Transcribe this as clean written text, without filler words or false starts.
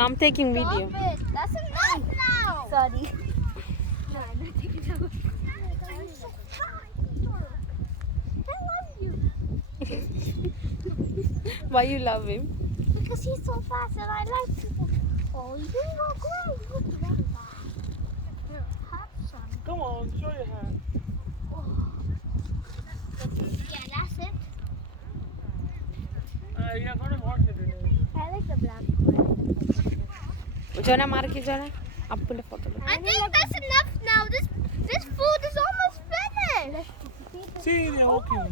No, I'm taking video. Stop it. That's enough now. Sorry. No, I'm not taking it out. I'm so sorry. I love you. Why you love him? Because he's so fast and I like people. Oh, you are great. Look at that. Your hat, son. Come on, show your hand. Yeah, that's it. Yeah, got to wash it in it. I like the black one. Joanna, mark it, Joanna. Up pull a photo. I think that's enough now. This food is almost finished. See, they're okay.